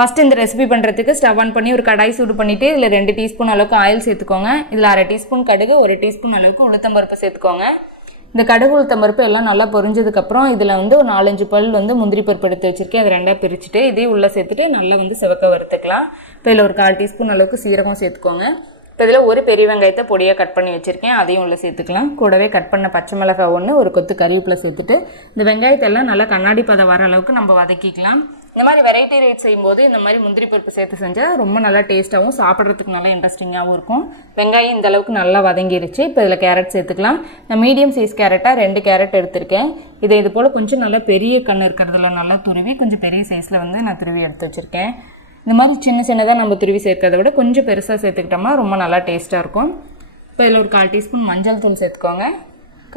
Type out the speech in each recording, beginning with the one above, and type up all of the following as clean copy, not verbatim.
First இந்த recipe பண்ணுறதுக்கு stove on பண்ணி ஒரு கடாய் சூடு பண்ணிவிட்டு இதில் 2 டீஸ்பூன் அளவுக்கு ஆயில் சேர்த்துக்கோங்க. இதில் 1/2 டீஸ்பூன் கடுகு, 1 டீஸ்பூன் அளவுக்கு உளுத்தம்பருப்பு சேர்த்துக்கோங்க. இந்த கடுகு உளுத்தம்பருப்பு எல்லாம் நல்லா பொரிஞ்சதுக்கப்புறம் இதில் வந்து ஒரு 4-5 பல் வந்து முந்திரி பருப்பு எடுத்து வச்சுருக்கேன். அதை 2ஆக பிரிச்சுட்டு இதே உள்ளே சேர்த்துட்டு நல்லா வந்து சிவக்க வறுத்துக்கலாம். இப்போ இதில் ஒரு 1/4 டீஸ்பூன் அளவுக்கு சீரகம் சேர்த்துக்கோங்க. இப்போ இதில் ஒரு பெரிய வெங்காயத்தை பொடியாக கட் பண்ணி வச்சுருக்கேன், அதையும் உள்ளே சேர்த்துக்கலாம். கூடவே கட் பண்ண பச்சை மிளகாய் 1, ஒரு கொத்து கறிவேப்பிலை சேர்த்துட்டு இந்த வெங்காயத்தை எல்லாம் நல்லா கண்ணாடி பதம் வர அளவுக்கு நம்ம வதக்கிக்கலாம். இந்த மாதிரி வெரைட்டி ரைஸ் செய்யும்போது இந்த மாதிரி முந்திரி பருப்பு சேர்த்து செஞ்சால் ரொம்ப நல்லா டேஸ்ட்டாகவும் சாப்பிட்றதுக்கு நல்லா இன்ட்ரெஸ்டிங்காகவும் இருக்கும். வெங்காயம் இந்த அளவுக்கு நல்லா வதங்கிருச்சு. இப்போ இதில் கேரட் சேர்த்துக்கலாம். நான் மீடியம் சைஸ் கேரட்டாக 2 கேரட் எடுத்திருக்கேன். இது போல் கொஞ்சம் நல்லா பெரிய கண் இருக்கிறதுல நல்லா துருவி கொஞ்சம் பெரிய சைஸில் வந்து நான் துருவி எடுத்து வச்சுருக்கேன். இந்த மாதிரி சின்னதாக நம்ம துருவி சேர்க்கறத விட கொஞ்சம் பெருசாக சேர்த்துக்கிட்டோம்னா ரொம்ப நல்லா டேஸ்ட்டாக இருக்கும். இப்போ இதில் ஒரு 1/4 டீஸ்பூன் மஞ்சள் தூள் சேர்த்துக்கோங்க.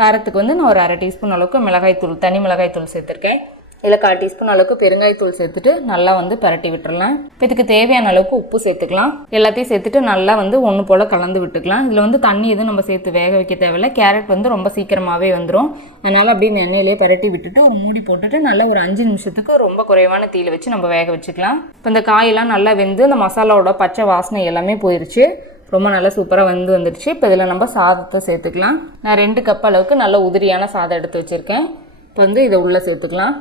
காரத்துக்கு வந்து நான் ஒரு 1/2 டீஸ்பூன் அளவுக்கு மிளகாய்த்தூள், தனி மிளகாய்த்தூள் சேர்த்துருக்கேன். இதில் 1/4 டீஸ்பூன் அளவுக்கு பெருங்காயத்தூள் சேர்த்துட்டு நல்லா வந்து பரட்டி விட்டுறலாம். இப்போ இதுக்கு தேவையான அளவுக்கு உப்பு சேர்த்துக்கலாம். எல்லாத்தையும் சேர்த்துட்டு நல்லா வந்து ஒன்று போல் கலந்து விட்டுக்கலாம். இதில் வந்து தண்ணி எதுவும் நம்ம சேர்த்து வேக வைக்க தேவையில்லை. கேரட் வந்து ரொம்ப சீக்கிரமாகவே வந்துடும். அதனால் அப்படியே எண்ணெயிலே பரட்டி விட்டுட்டு ஒரு மூடி போட்டுட்டு நல்லா ஒரு 5 நிமிஷத்துக்கு ரொம்ப குறைவான தீயில வச்சு நம்ம வேக வச்சுக்கலாம். இப்போ இந்த காயெல்லாம் நல்லா வெந்து இந்த மசாலாவோட பச்சை வாசனை எல்லாமே போயிடுச்சு. ரொம்ப நல்லா சூப்பராக வந்துடுச்சு. இப்போ இதில் நம்ம சாதத்தை சேர்த்துக்கலாம். நான் 2 கப் அளவுக்கு நல்ல உதிரியான சாதம் எடுத்து வச்சுருக்கேன். இப்போ வந்து இதை உள்ளே சேர்த்துக்கலாம்.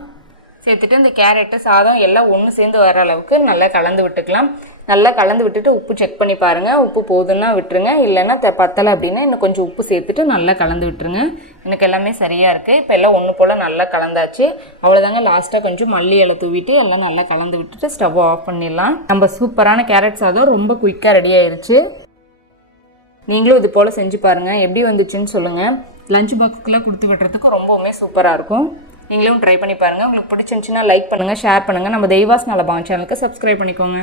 சேர்த்துட்டு இந்த கேரட்டு சாதம் எல்லாம் ஒன்று சேர்ந்து வர அளவுக்கு நல்லா கலந்து விட்டுக்கலாம். நல்லா கலந்து விட்டுட்டு உப்பு செக் பண்ணி பாருங்கள். உப்பு போதுன்னா விட்டுருங்க, இல்லைன்னா பத்தலை அப்படின்னா இன்னும் கொஞ்சம் உப்பு சேர்த்துட்டு நல்லா கலந்து விட்டுருங்க. எனக்கு எல்லாமே சரியாக இருக்குது. இப்போ எல்லாம் ஒன்று போல் நல்லா கலந்தாச்சு. அவ்வளோதாங்க. லாஸ்ட்டாக கொஞ்சம் மல்லி இலை தூவிட்டு எல்லாம் நல்லா கலந்து விட்டுட்டு ஸ்டவ் ஆஃப் பண்ணிடலாம். நம்ம சூப்பரான கேரட் சாதம் ரொம்ப குயிக்காக ரெடி ஆயிடுச்சு. நீங்களும் இது போல் செஞ்சு பாருங்கள், எப்படி வந்துச்சுன்னு சொல்லுங்கள். லஞ்ச் பாக்ஸுக்கெல்லாம் கொடுத்து விட்டுறதுக்கு ரொம்பவுமே சூப்பராக இருக்கும். நீங்களும் ட்ரை பண்ணி பாருங்கள். உங்களுக்கு பிடிச்சிருந்துச்சுன்னா லைக் பண்ணுங்கள், ஷேர் பண்ணுங்கள். நம்ம தெய்வாஸ் நலபாகம் சேனலுக்கு சப்ஸ்கிரைப் பண்ணிக்கோங்க.